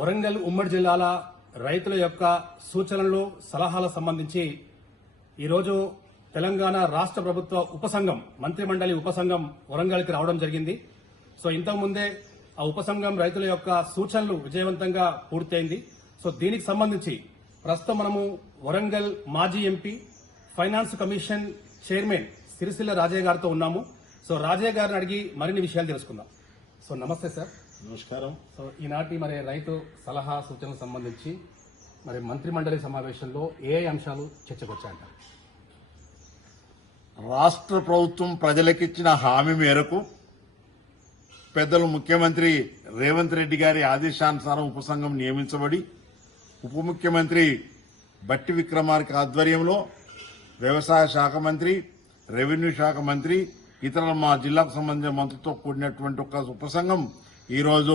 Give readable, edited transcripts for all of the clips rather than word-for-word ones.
వరంగల్ ఉమ్మడి జిల్లాల రైతుల యొక్క సూచనలు సలహాలకు సంబంధించి ఈరోజు తెలంగాణ రాష్ట్ర ప్రభుత్వ ఉపసంఘం మంత్రిమండలి ఉపసంఘం వరంగల్కి రావడం జరిగింది. సో ఇంతకుముందే ఆ ఉపసంఘం రైతుల యొక్క సూచనలు విజయవంతంగా పూర్తయింది. సో దీనికి సంబంధించి ప్రస్తుతం మనము వరంగల్ మాజీ MP finance commission chairman Sircilla Rajaiah గారితో ఉన్నాము. సో రాజయ్య గారిని అడిగి మరిన్ని విషయాలు తెలుసుకుందాం. సో నమస్తే సార్. నమస్కారం. సో ఈనాటి రైతు సలహా సూచనలకు సంబంధించి మంత్రిమండలి సమావేశంలో ఏ అంశాలు చర్చకు వచ్చాయంటారు? రాష్ట్ర ప్రభుత్వం ప్రజలకిచ్చిన హామీ మేరకు పెద్దలు ముఖ్యమంత్రి రేవంత్ రెడ్డి గారి ఆదేశానుసారం ఉపసంఘం నియమించబడి ఉప ముఖ్యమంత్రి బట్టి విక్రమార్క ఆధ్వర్యంలో వ్యవసాయ శాఖ మంత్రి, రెవెన్యూ శాఖ మంత్రి, ఇతర మా జిల్లాకు సంబంధించిన మంత్రులతో కూడినటువంటి ఒక ఉపసంఘం ఈరోజు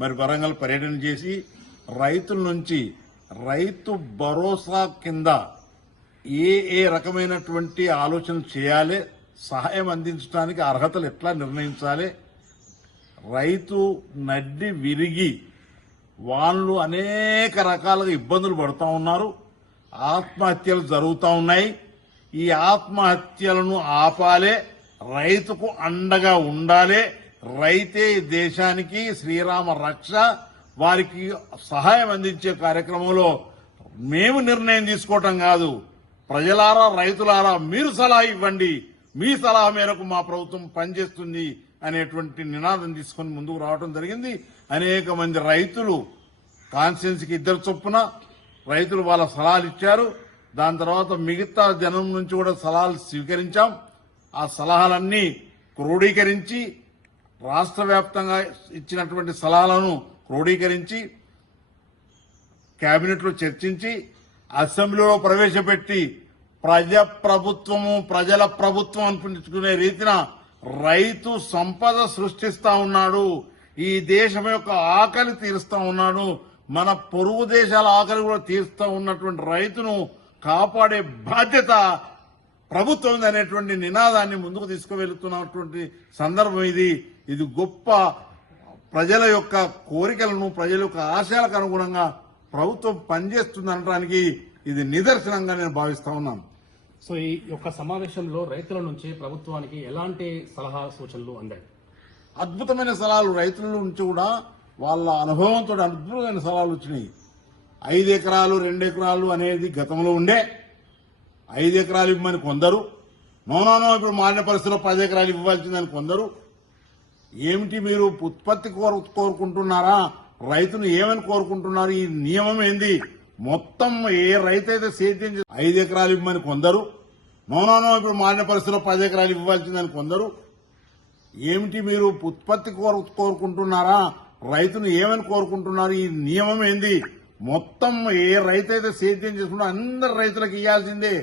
వరంగల్ పర్యటన చేసి రైతుల నుంచి రైతు భరోసా కింద ఏ రకమైనటువంటి ఆలోచనలు చేయాలి, సహాయం అందించడానికి అర్హతలు ఎట్లా నిర్ణయించాలి, రైతు నడ్డి విరిగి వాళ్ళు అనేక రకాలుగా ఇబ్బందులు పడుతూ ఉన్నారు, ఆత్మహత్యలు జరుగుతూ ఉన్నాయి. ఈ ఆత్మహత్యలను ఆపాలే, రైతుకు అండగా ఉండాలి, రైతే దేశానికి శ్రీరామ రక్ష, వారికి సహాయం అందించే కార్యక్రమంలో మేము నిర్ణయం తీసుకోవటం కాదు, ప్రజలారా రైతులారా మీరు సలహా ఇవ్వండి, మీ సలహా మేరకు మా ప్రభుత్వం పనిచేస్తుంది అనేటువంటి నినాదం తీసుకుని ముందుకు రావడం జరిగింది. అనేక మంది రైతులు కాన్స్టిట్యున్సీకి 2 చొప్పున రైతులు వాళ్ళ సలహాలు ఇచ్చారు. దాని తర్వాత మిగతా జనం నుంచి కూడా సలహాలు స్వీకరించాం. ఆ సలహాలన్నీ క్రోడీకరించి రాష్ట్ర వ్యాప్తంగా ఇచ్చినటువంటి సలహాలను క్రోడీకరించి కేబినెట్లో చర్చించి అసెంబ్లీలో ప్రవేశపెట్టి ప్రజాప్రభుత్వము ప్రజల ప్రభుత్వం అనిపించుకునే రీతిన రైతు సంపద సృష్టిస్తా ఉన్నాడు, ఈ దేశం యొక్క ఆకలి తీరుస్తా ఉన్నాడు, మన పొరుగు దేశాల ఆకలి కూడా తీరుస్తా ఉన్నటువంటి రైతును కాపాడే బాధ్యత ప్రభుత్వం అనేటువంటి నినాదాన్ని ముందుకు తీసుకువెళ్తున్నటువంటి సందర్భం ఇది గొప్ప ప్రజల యొక్క కోరికలను, ప్రజల యొక్క ఆశయాలకు అనుగుణంగా ప్రభుత్వం పనిచేస్తుంది అనడానికి ఇది నిదర్శనంగా నేను భావిస్తా ఉన్నాను. సో ఈ యొక్క సమావేశంలో రైతుల నుంచి ప్రభుత్వానికి ఎలాంటి సలహా సూచనలు అందాయి? అద్భుతమైన సలహాలు రైతుల నుంచి కూడా వాళ్ళ అనుభవంతో అద్భుతమైన సలహాలు వచ్చినాయి. 5 ఎకరాలు 2 ఎకరాలు అనేది గతంలో ఉండే, 5 ఎకరాలు ఇవ్వమని కొందరు, నోనో ఇప్పుడు మారిన పరిస్థితిలో 10 ఎకరాలు ఇవ్వాల్సిందని కొందరు. ఏమిటి మీరు ఉత్పత్తి కోరుకుంటున్నారా, రైతును ఏమని కోరుకుంటున్నారు, ఈ నియమం ఏంది, మొత్తం ఏ రైతు అయితే సేద్యం 5 ఎకరాలు ఇవ్వమని కొందరు, నోనో ఇప్పుడు మారిన పరిస్థితిలో 10 ఎకరాలు ఇవ్వాల్సిందని కొందరు. ఏమిటి మీరు ఉత్పత్తి కోరుకుంటున్నారా, రైతును ఏమని కోరుకుంటున్నారు, ఈ నియమం ఏంది, మొత్తం ఏ రైతు అయితే సేద్యం చేసుకుంటూ అందరు రైతులకు ఇవ్వాల్సిందే,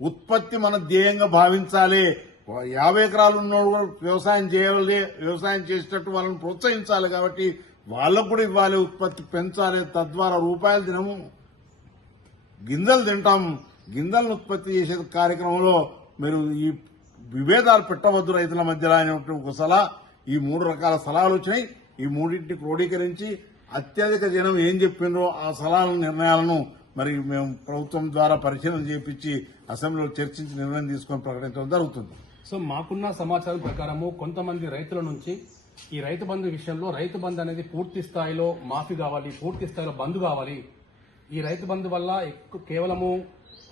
ఉత్పత్తి మన ధ్యేయంగా భావించాలి, 50 ఎకరాలు ఉన్నోడు కూడా వ్యవసాయం చేయాలి, వ్యవసాయం చేసేటట్టు వాళ్ళని ప్రోత్సహించాలి, కాబట్టి వాళ్ళకు కూడా ఇవ్వాలి, ఉత్పత్తి పెంచాలి, తద్వారా రూపాయలు దినము గింజలు తింటాం, గింజలను ఉత్పత్తి చేసే కార్యక్రమంలో మీరు ఈ విభేదాలు పెట్టవద్దు రైతుల మధ్యలో అనేటువంటి ఒక సలహా. ఈ 3 రకాల సలహాలు వచ్చినాయి. ఈ మూడింటిని క్రోడీకరించి అత్యధిక జనం ఏం చెప్పిండ్రో ఆ సలహాల నిర్ణయాలను మేము ప్రభుత్వం ద్వారా పరిశీలన చేపించి అసెంబ్లీలో చర్చించి నిర్ణయం తీసుకొని ప్రకటించడం జరుగుతుంది. సో మాకున్న సమాచారం ప్రకారము కొంతమంది రైతుల నుంచి ఈ రైతు బంధు విషయంలో రైతు బంధు అనేది పూర్తి స్థాయిలో మాఫీ కావాలి, పూర్తి స్థాయిలో బంధు కావాలి, ఈ రైతు బంధు వల్ల కేవలము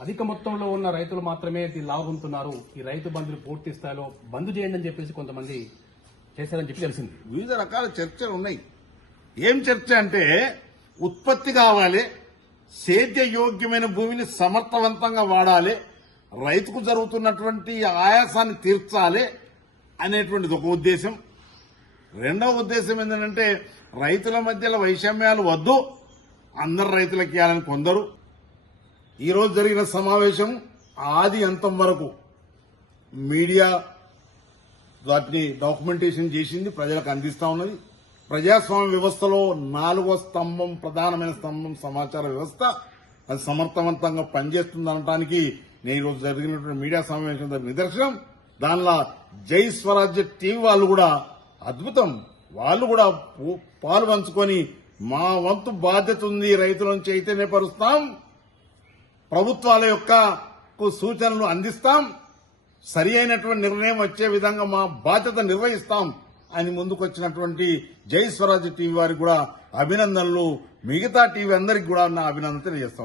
అధిక మొత్తంలో ఉన్న రైతులు మాత్రమే లాభుతున్నారు, ఈ రైతు బంధుని పూర్తి స్థాయిలో బంధు చేయండి అని చెప్పేసి కొంతమంది చేశారని చెప్పి తెలిసింది. వివిధ రకాల చర్చలు ఉన్నాయి. ఏం చర్చ అంటే ఉత్పత్తి కావాలి, సేద్య యోగ్యమైన భూమిని సమర్థవంతంగా వాడాలి, రైతుకు జరుగుతున్నటువంటి ఆయాసాన్ని తీర్చాలి అనేటువంటిది ఒక ఉద్దేశం. రెండవ ఉద్దేశం ఏంటంటే రైతుల మధ్యలో వైషమ్యాలు వద్దు, అందరు రైతులకు ఇవ్వాలని కొందరు. ఈరోజు జరిగిన సమావేశం ఆది అంతం వరకు మీడియా వాటిని డాక్యుమెంటేషన్ చేసింది, ప్రజలకు అందిస్తా ఉన్నది. ప్రజాస్వామ్య వ్యవస్థలో 4వ స్తంభం, ప్రధానమైన స్తంభం సమాచార వ్యవస్థ, అది సమర్థవంతంగా పనిచేస్తుందనడానికి నేను ఈరోజు జరిగినటువంటి మీడియా సమావేశం నిదర్శనం. దానిలో జై స్వరాజ్య టీవీ వాళ్ళు కూడా అద్భుతం, వాళ్ళు కూడా పాలు పంచుకొని మా వంతు బాధ్యత ఉంది, రైతులను చైతన్యపరుస్తాం, ప్రభుత్వాల యొక్క సూచనలు అందిస్తాం, సరి అయినటువంటి నిర్ణయం వచ్చే విధంగా మా బాధ్యత నిర్వహిస్తాం అని ముందుకొచ్చినటువంటి జై స్వరాజ్ టీవీ వారికి కూడా అభినందనలు, మిగతా టీవీ అందరికి కూడా నా అభినందనలు తెలియజేస్తాం.